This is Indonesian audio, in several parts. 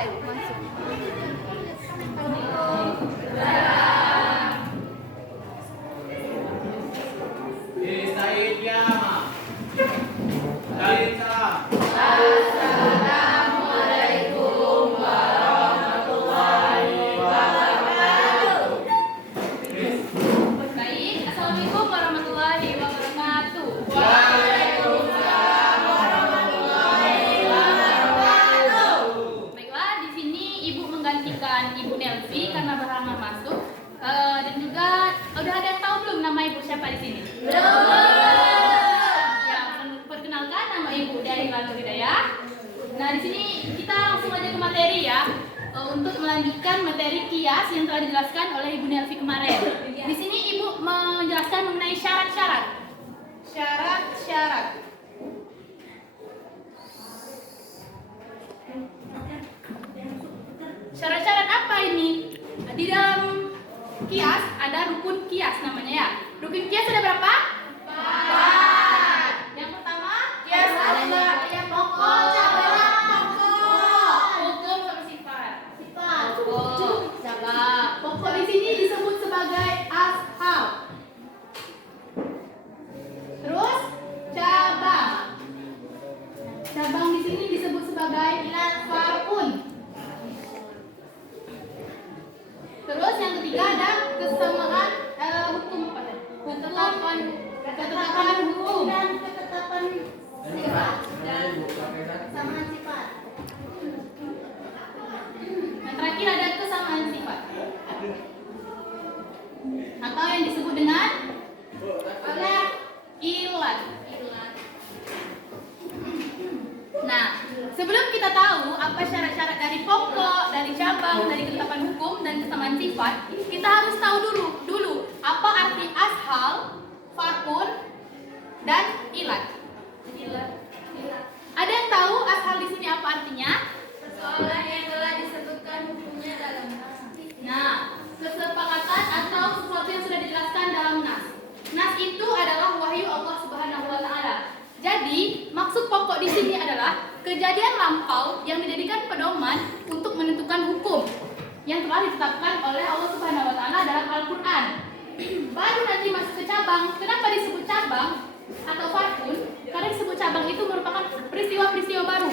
Boleh masuk. Baik, Assalamualaikum warahmatullahi wabarakatuh. Baiklah, di sini Ibu menggantikan Ibu Nelvi karena berhalangan masuk. Dan juga udah ada yang tahu belum nama Ibu siapa di sini? Ya, perkenalkan nama Ibu dari Lalu Hidayah. Nah, di sini kita langsung aja ke materi ya. Untuk melanjutkan materi kias yang telah dijelaskan oleh Ibu Nelvi kemarin. Di sini Ibu menjelaskan mengenai syarat-syarat. Syarat-syarat. Syarat-syarat apa ini? Di dalam kias ada rukun kias namanya ya. Rukun kias ada berapa? 4. Yang pertama, kias ada yang pokok, hukum sama sifat. Pokok di sini disebut sebagai ashal. Terus cabang. Cabang di sini disebut sebagai far'un. Terus yang ketiga ada kesamaan hukum apa tadi? Ketetapan hukum dan ketetapan sifat. Kesamaan sifat. Yang terakhir ada kesamaan sifat. Atau yang disebut dengan ilat. Nah, sebelum kita tahu apa syarat-syarat dari pokok, dari cabang, dari ketetapan hukum dan kesamaan sifat, kita harus tahu dulu apa arti ashal, far'un, dan ilat. Ada yang tahu ashal di sini apa artinya? Seolah yang telah disebutkan hukumnya dalam nas. Nah, kesepakatan atau sesuatu yang sudah dijelaskan dalam nas. Nas itu adalah wahyu Allah Subhanahu wa taala. Jadi, maksud pokok di sini adalah kejadian lampau yang dijadikan pedoman untuk menentukan hukum yang telah ditetapkan oleh Allah Subhanahu wa taala dalam Al-Qur'an. Baru nanti masuk ke cabang. Kenapa disebut cabang atau far'un? Karena disebut cabang itu merupakan peristiwa-peristiwa baru.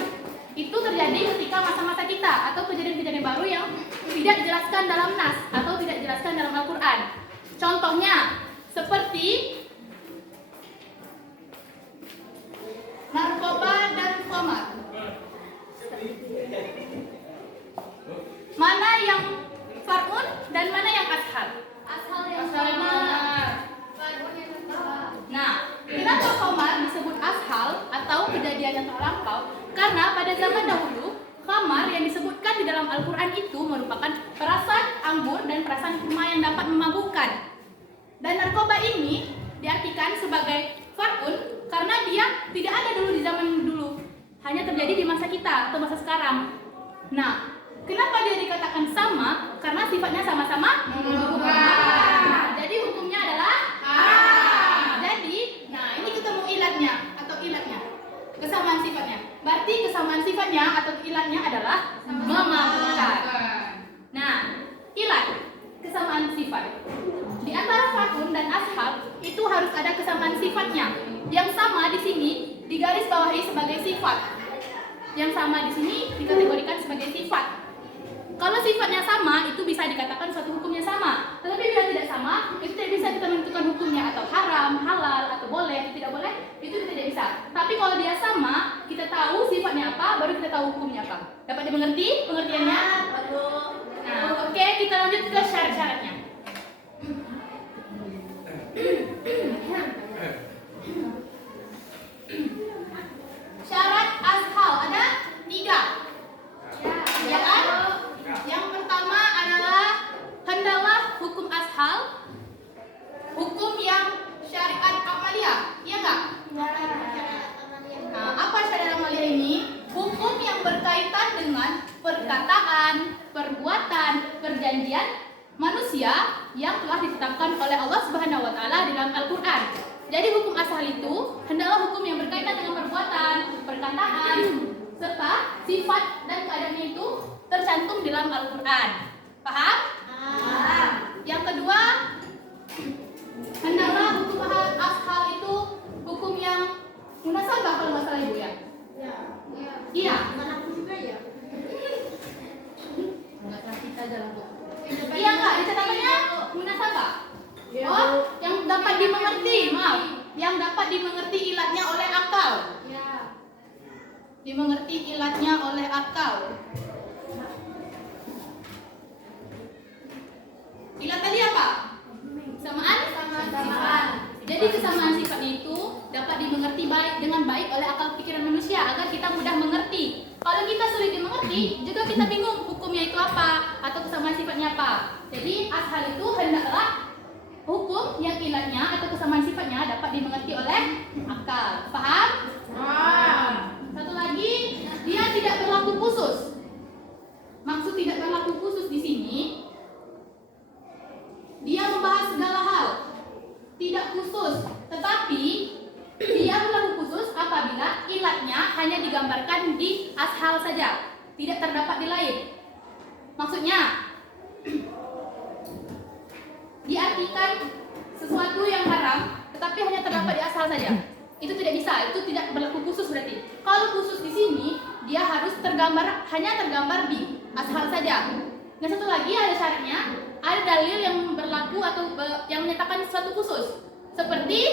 Itu terjadi ketika masa-masa kita atau kejadian-kejadian baru yang tidak dijelaskan dalam nas atau tidak dijelaskan dalam Al-Qur'an. Contohnya seperti narkoba dan khamar. Mana yang far'un dan mana yang ashal? Ashal yang benar. far'un yang salah. Nah, kenapa khamar disebut ashal atau kejadian yang terlampau? Karena pada zaman dahulu khamar yang disebutkan di dalam Al-Quran itu merupakan perasan anggur dan perasan kurma yang dapat memabukkan. Dan narkoba ini diartikan sebagai far'un karena dia tidak ada dulu di zaman dulu, hanya terjadi di masa kita atau masa sekarang. Nah, kenapa dia dikatakan sama? Karena sifatnya sama-sama memabukkan. Jadi hukumnya adalah haram. Jadi, nah ini ketemu ilatnya atau ilatnya, kesamaan sifatnya. Berarti kesamaan sifatnya atau ilatnya adalah memabukkan. Nah, ilat kesamaan sifat. Di antara far'un dan ashal itu harus ada kesamaan sifatnya. Yang sama di sini digaris bawahi sebagai sifat. Yang sama di sini dikategorikan sebagai sifat. Kalau sifatnya sama, itu bisa dikatakan suatu hukumnya sama. Tetapi bila tidak sama, itu tidak bisa kita menentukan hukumnya atau haram, halal, atau boleh, tidak boleh, itu tidak bisa. Tapi kalau dia sama, kita tahu sifatnya apa, baru kita tahu hukumnya apa. Dapat dimengerti pengertiannya? Nah, oke, kita lanjut ke syarat-syaratnya. Syarat ashal ada 3. Ya kan? Yang pertama adalah hendaklah hukum ashal, hukum yang syariat amaliyah, iya enggak? Nah, apa syariat amaliyah ini? Hukum yang berkaitan dengan perkataan, perbuatan, perjanjian manusia yang telah ditetapkan oleh Allah Subhanahu wa taala di dalam Al-Qur'an. Jadi hukum ashal itu hendaklah hukum yang berkaitan dengan perbuatan, perkataan, serta sifat dan keadaannya itu tercakup tercantum di dalam Al-Quran. Paham? Yang kedua, hendaklah hukum ashal itu hukum yang munasabah kalau nggak salah Ibu ya? Iya. Nggak salah kita jalan Bu. Iya nggak? Di catatannya munasabah. Oh, yang dapat dimengerti, maaf, yang dapat dimengerti ilatnya oleh akal. Dimengerti ilatnya oleh akal. Ilat tadi apa? Kesamaan? Jadi kesamaan sifatnya itu dapat dimengerti dengan baik oleh akal pikiran manusia agar kita mudah mengerti. Kalau kita sulit dimengerti, juga kita bingung hukumnya itu apa atau kesamaan sifatnya apa. Jadi ashal itu hendaklah hukum yang ilatnya atau kesamaan sifatnya dapat dimengerti oleh akal. Paham? Satu lagi, dia tidak berlaku khusus. Maksud tidak berlaku khusus di sini, dia membahas segala hal, tidak khusus, tetapi dia berlaku khusus apabila ilatnya hanya digambarkan di ashal saja, tidak terdapat di lain. Maksudnya, diartikan sesuatu yang haram, tetapi hanya terdapat di ashal saja. Itu tidak bisa, itu tidak berlaku khusus berarti. Kalau khusus di sini, dia harus hanya tergambar di ashal saja. Dan satu lagi ada syaratnya, ada dalil yang berlaku atau yang menyatakan sesuatu khusus. Seperti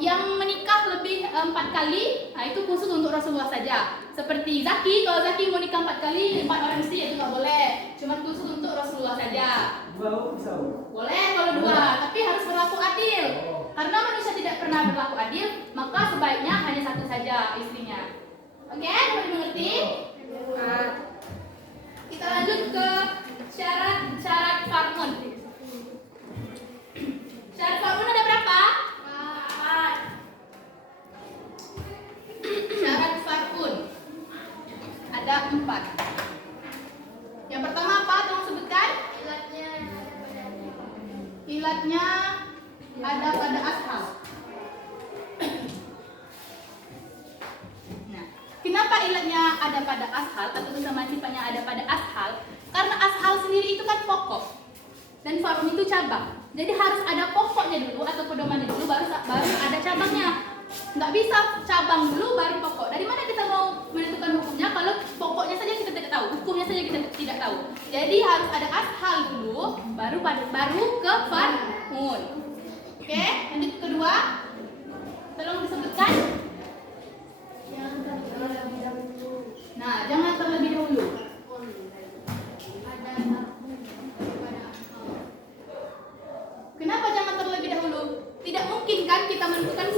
yang menikah lebih 4 kali, nah itu khusus untuk Rasulullah saja. Seperti Zaki, kalau Zaki mau nikah 4 kali, 4 orang istri itu nggak boleh. Cuma khusus untuk Rasulullah saja. Boleh kalau 2, tapi harus berlaku adil. Karena manusia tidak pernah berlaku adil, maka sebaiknya hanya 1 saja istrinya. Oke, dapat dimengerti? Kita lanjut ke syarat far'un. Syarat far'un ada berapa? 4. Syarat far'un ada 4. Yang pertama apa? Tolong sebutkan. Ilatnya ada pada ashal. Nah, kenapa ilatnya ada pada ashal atau kesamaan sifatnya ada pada ashal? Karena ashal sendiri itu kan pokok dan far'un itu cabang. Jadi harus ada pokoknya dulu atau pedomannya dulu baru ada cabangnya. Nggak bisa cabang dulu baru pokok. Dari mana kita mau menentukan hukumnya kalau pokoknya saja kita tidak tahu, hukumnya saja kita tidak tahu. Jadi harus ada ashal dulu baru ke far'un. Oke, lanjut kedua. Tolong disebutkan. Nah, jangan terlebih dahulu. Kenapa jangan terlebih dahulu? Tidak mungkin kan kita menentukan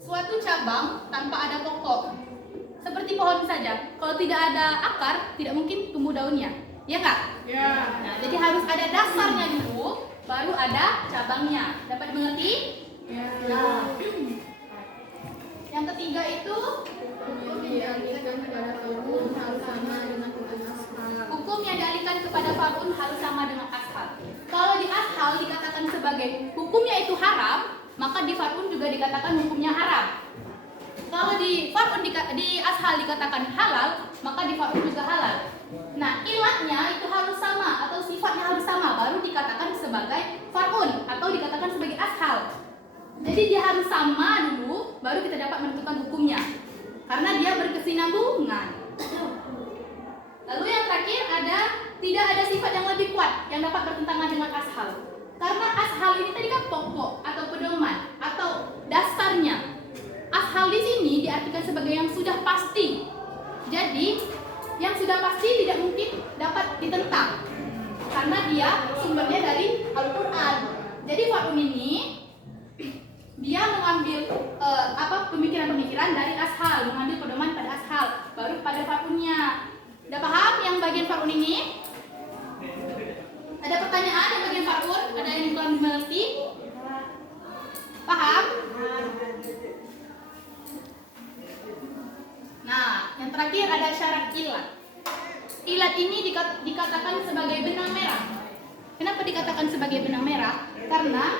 suatu cabang tanpa ada pokok. Seperti pohon saja. Kalau tidak ada akar, tidak mungkin tumbuh daunnya. Ya nggak? Ya. Nah, jadi harus ada dasarnya dulu, baru ada cabangnya. Dapat dimengerti? Ya. Nah. Yang ketiga itu hukum yang dialihkan kepada far'un harus sama dengan ashal. Kalau di ashal dikatakan sebagai hukumnya itu haram, maka di far'un juga dikatakan hukumnya haram. Kalau di far'un di ashal dikatakan halal, maka di far'un juga halal. Nah, ilatnya itu harus sama atau sifatnya harus sama baru dikatakan sebagai far'un atau dikatakan sebagai ashal. Jadi dia harus sama dulu baru kita dapat menentukan hukumnya. Karena dia berkesinambungan. Lalu yang terakhir tidak ada sifat yang lebih kuat yang dapat bertentangan dengan ashal. Karena ashal ini tadi kan pokok atau pedoman atau dasarnya. Ashal di sini diartikan sebagai yang sudah pasti. Jadi yang sudah pasti tidak mungkin dapat ditentang karena dia sumbernya dari Al-Quran. Jadi far'un ini dia mengambil pemikiran-pemikiran dari ashal, mengambil pedoman pada ashal, baru pada far'unnya. Udah paham yang bagian far'un ini? Ada pertanyaan yang bagian far'un? Ada yang kurang dimengerti? Paham? Nah, yang terakhir ada syarat ilat. Ilat ini dikatakan sebagai benang merah. Kenapa dikatakan sebagai benang merah? Karena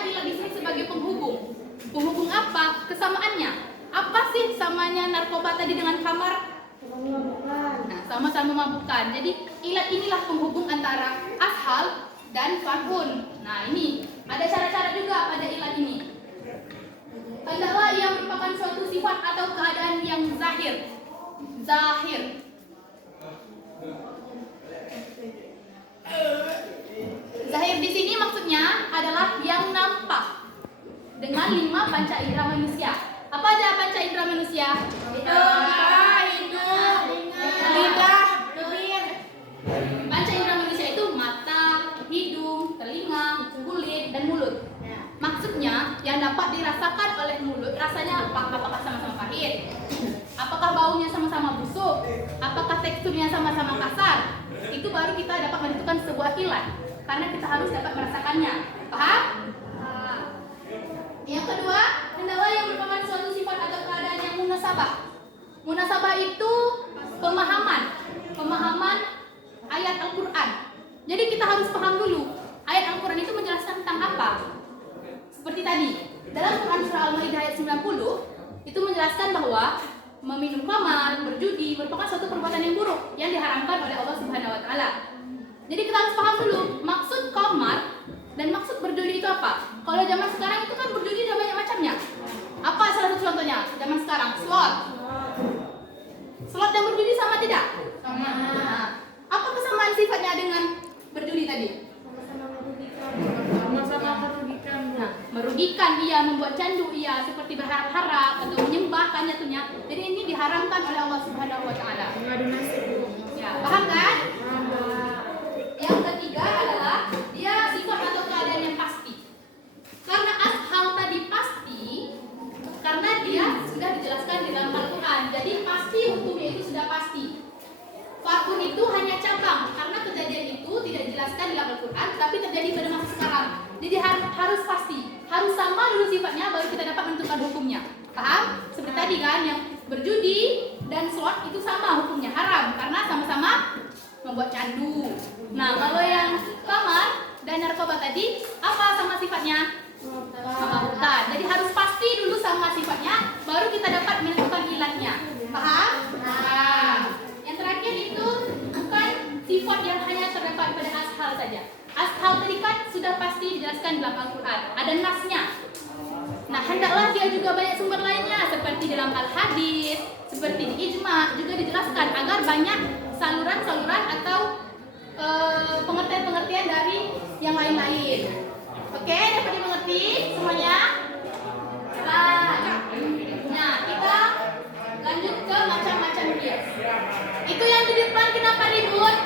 ilat di sini sebagai penghubung. Penghubung apa? Kesamaannya. Apa sih samanya narkoba tadi dengan khamar? Nah, sama-sama memabukkan. Jadi ilat inilah penghubung antara ashal dan far'un. Nah, ini ada cara-cara juga pada ilat ini. Hendaklah ia merupakan suatu sifat atau keadaan yang zahir. Zahir di sini maksudnya adalah yang nampak dengan 5 panca indera manusia. Apa aja panca indera manusia? Lidah, bibir. Panca indera manusia itu mata, hidung, telinga, kulit, dan mulut. Maksudnya yang dapat dirasakan oleh mulut rasanya apa? Apakah sama-sama pahit? Apakah baunya sama-sama busuk? Apakah teksturnya sama-sama kasar? Itu baru kita dapat menentukan sebuah ilat, karena kita harus dapat merasakannya. Paham? Yang kedua, hendaklah yang merupakan suatu sifat atau keadaan yang munasabah. Munasabah itu pemahaman ayat Al-Quran. Jadi kita harus paham dulu ayat Al-Quran itu menjelaskan tentang apa. Seperti tadi, dalam Quran surah Al-Maidah ayat 90 itu menjelaskan bahwa meminum khamar, berjudi merupakan suatu perbuatan yang buruk yang diharamkan oleh Allah Subhanahu wa taala. Jadi kita harus paham dulu maksud khamar dan maksud berjudi itu apa. Kalau zaman sekarang itu kan berjudi ada banyak macamnya. Apa salah satu contohnya? Zaman sekarang slot dan berjudi sama tidak? Sama. Nah, apa kesamaan sifatnya dengan berjudi tadi? Sama-sama merugikan. Nah, merugikan ia, membuat candu ia, seperti berharap-harap atau menyembah kan jatuhnya. Jadi ini diharamkan oleh Allah Subhanahu wa taala. Mengadu nasib. Ya, paham kan? Yang ketiga adalah dia sifat atau keadaan yang pasti. Karena ashal tadi pasti, karena dia sudah dijelaskan di dalam Al-Quran. Jadi pasti hukumnya itu sudah pasti. Far'un itu hanya cabang, karena kejadian itu tidak dijelaskan di dalam Al-Quran, tapi terjadi pada masa sekarang. Jadi harus pasti, harus sama dulu sifatnya, baru kita dapat menentukan hukumnya. Paham? Seperti tadi kan, yang berjudi dan slot itu sama hukumnya, haram, karena sama-sama membuat candu. Nah, kalau yang khamar dan narkoba tadi, apa sama sifatnya? Bukan. Jadi harus pasti dulu sama sifatnya, baru kita dapat menentukan ilatnya. Paham? Nah, yang terakhir itu bukan sifat yang hanya terdapat pada ashal saja. Ashal tadi kan sudah pasti dijelaskan dalam Al-Quran, ada nasnya. Nah, hendaklah dia juga banyak sumber lainnya, seperti dalam Al-Hadis, seperti di Ijma juga dijelaskan, agar banyak saluran-saluran atau pengertian-pengertian dari yang lain-lain. Oke, dapat dimengerti semuanya? Nah, kita lanjut ke macam-macam kias. Itu yang di depan kenapa ribut?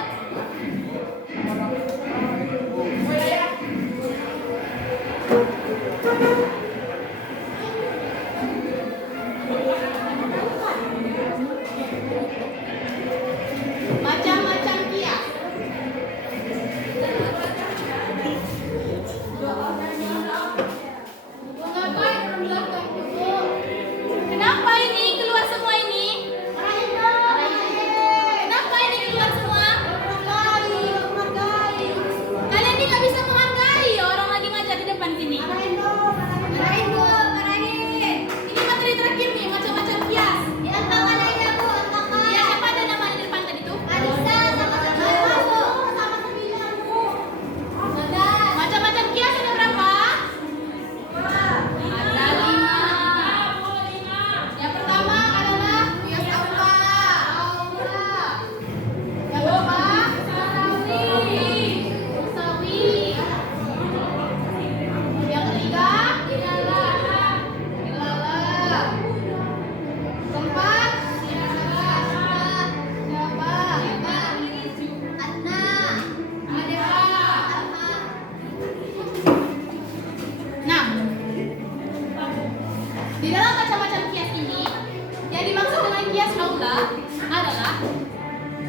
Macam-macam kias. Kenapa ini keluar semua ini? Kenapa ini keluar semua? Kalian ini nggak bisa menghargai orang lagi ngajar di depan sini. Ini materi terakhir nih, macam-macam kias. Ya, siapa ada nama di depan tadi tuh? Macam-macam kias ada berapa? Ada 5. Yang pertama adalah kias aura. Yang kedua musawi. Yang ketiga ilalah. Keempat Nah, di dalam macam-macam kias ini, yang dimaksud dengan kias aula adalah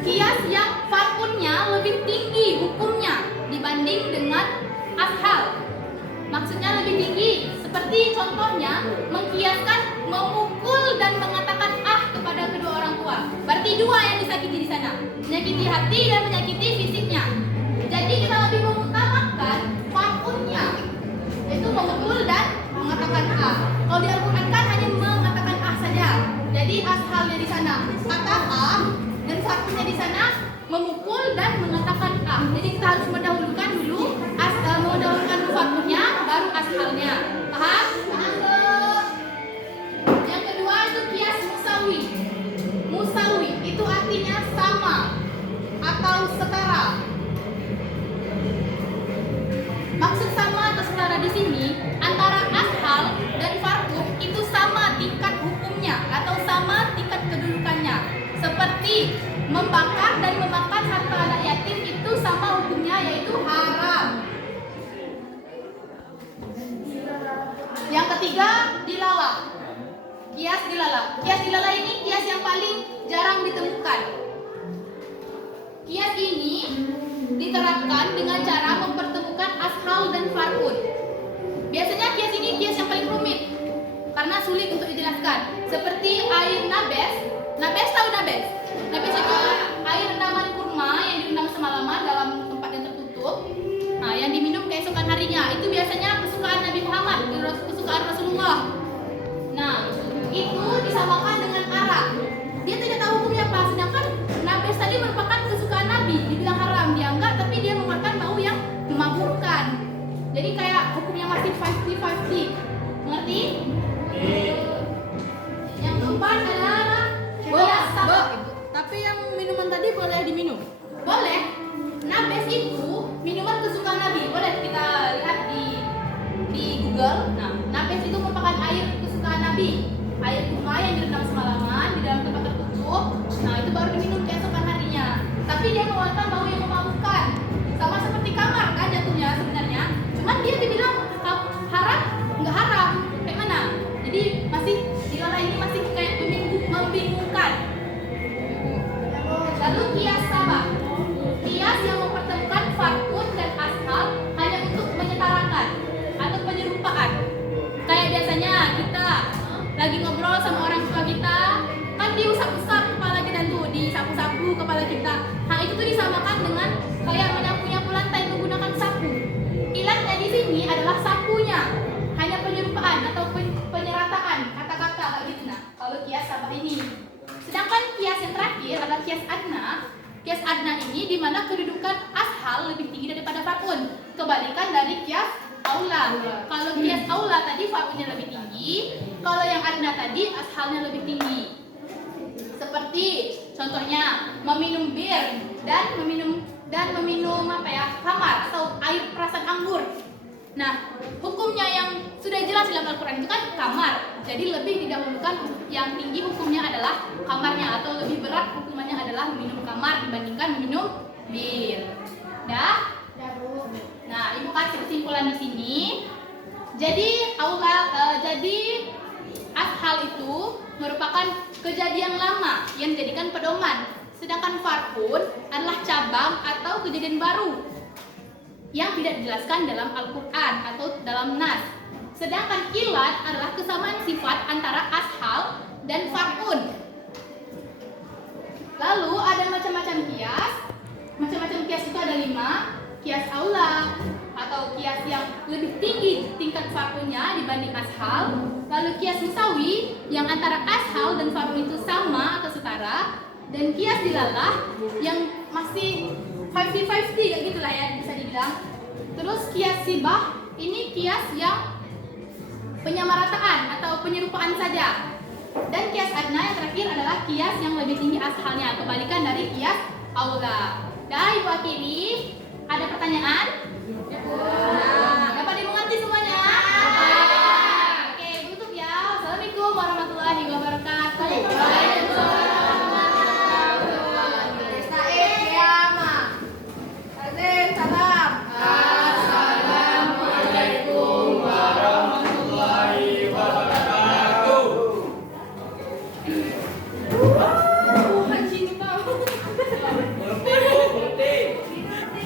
kias yang far'unnya lebih tinggi hukumnya dibanding dengan ashal. Maksudnya lebih tinggi, seperti contohnya mengkiaskan memukul dan mengatakan kepada kedua orang tua. Berarti dua yang disakiti di sana, menyakiti hati dan menyakiti fisiknya. Jadi kita lebih mengutamakan far'unnya, yaitu memukul dan mengatakan Kalau di Al-Quran kan hanya mengatakan saja. Jadi ashalnya di sana kata dan far'unnya di sana memukul dan mengatakan A. Jadi kita harus mendahulukan dulu farkunya baru ashalnya. Paham? Yang kedua itu kias musawi. Musawi itu artinya sama atau setara. Maksud sama atau setara di sini antara ashal dan farqun itu sama tingkat hukumnya atau sama tingkat kedudukannya. Seperti membakar dan memakan harta anak yatim itu sama hukumnya, yaitu haram. Yang ketiga, dilalah. Kias dilalah. Kias dilalah ini kias yang paling jarang ditemukan. Kias ini diterapkan dengan cara mempertemukan ashal dan farqun. Biasanya kias ini kias yang paling rumit karena sulit untuk dijelaskan. Seperti air nabes. Nabes tahu nabes? Nabes itu air rendaman kurma yang direndam semalaman dalam tempat yang tertutup. Nah, yang diminum keesokan harinya. Itu biasanya kesukaan Nabi Muhammad, kesukaan Rasulullah. Nah, itu disamakan dengan arak. Dia tidak tahu hukumnya apa, sedangkan nabes tadi merupakan kesukaan Nabi. Dibilang haram, dianggap, tapi dia mengeluarkan bau yang memabukkan. Jadi kayak hukumnya masih 50-50. Mengerti? Yang keempat adalah kias sabak. Tapi yang minuman tadi boleh diminum? Boleh. Nabes itu minuman kesukaan Nabi. Boleh kita lihat di Google. Nah, nabes itu merupakan air kesukaan Nabi. Air kurma yang direndam semalaman di dalam tempat tertutup. Nah, itu baru diminum keesokan harinya. Tapi dia mengeluarkan bau yang memabukkan. Sama seperti kamar kan jatuhnya sebenarnya. Cuman dia dibilang haram, nggak haram. Kayak mana? Jadi masih dilalah ini masih kayak membingungkan. Lalu kias sabak. Kias yang mempertemukan farqun dan ashal hanya untuk menyetarakan atau penyerupaan. Kayak biasanya kita lagi ngobrol sama orang tua kita, kan diusap-usap kepala kita tuh, disapu-sapu kepala kita. Nah, itu tuh disamakan dengan kayak menyapu-nyapu lantai menggunakan sapu. Ilatnya di sini adalah sapunya, hanya penyerupaan atau penyerataan kata-kata kayak gitu. Nah, kalau kias sabak ini. Sedangkan kias yang terakhir adalah kias adna. Kias adna ini di mana kedudukan ashal lebih tinggi daripada farqun. Kebalikan dari kias aula. Kalau kias aula tadi farqunnya lebih tinggi, kalau yang adna tadi ashalnya lebih tinggi. Seperti contohnya meminum bir dan meminum apa ya, khamar atau air perasan anggur. Nah, hukumnya yang sudah jelas dalam Al-Quran itu kan kamar. Jadi lebih didahulukan yang tinggi hukumnya adalah kamarnya, atau lebih berat hukumannya adalah meminum kamar dibandingkan meminum bir. Dah? Nah, ibu kasih kesimpulan di sini. Jadi ashal itu merupakan kejadian lama yang dijadikan pedoman. Sedangkan farqun adalah cabang atau kejadian baru yang tidak dijelaskan dalam Al-Quran atau dalam nas. Sedangkan ilat adalah kesamaan sifat antara ashal dan farqun. Lalu ada macam-macam kias. Macam-macam kias itu ada 5. Kias aula atau kias yang lebih tinggi tingkat farqunnya dibanding ashal. Lalu kias musawi yang antara ashal dan farqun itu sama atau setara. Dan kias dilalah yang masih 50-50 kayak gitulah ya bisa dibilang. Terus kias sibah ini kias yang penyamarataan atau penyerupaan saja. Dan kias adna yang terakhir adalah kias yang lebih tinggi ashalnya, kebalikan dari kias aula. Dah, ibu akhiri. Ada pertanyaan?